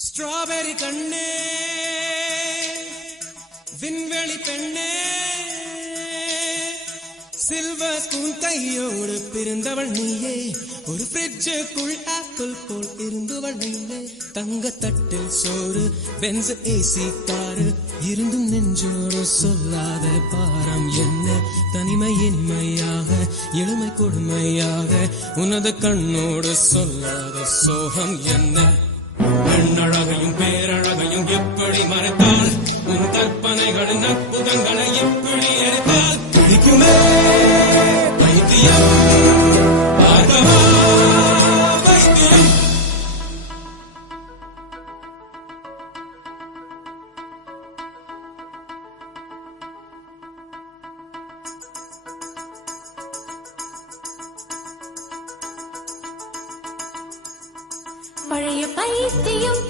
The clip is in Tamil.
ஸ்ட்ராபெரி கண்ணே விண்வெளி பெண்ணே சில்வர் ஸ்பூன் கையோடு பிறந்தவள் நீயே ஒரு ஃப்ரிட்ஜுக்குள் ஆப்பிள் போல் இருந்தவள் நீயே தங்க தட்டில் சோறு பென்ஸ் ஏசி காரு இருந்தும் நெஞ்சோடு சொல்லாத பாரம் என்ன தனிமை இனிமையாக எளிமை கொடுமையாக உனது கண்ணோடு சொல்லாத சோகம் என்ன பெண்ணழகையும் பேரழகையும் எப்படி மறைத்தால் உன் கற்பனைகளின் அற்புதங்களை எப்படி எரித்தால் பிடிக்குமே வைத்தியம் பார்க்கவா வைத்தியம் பழைய பைத்தியம்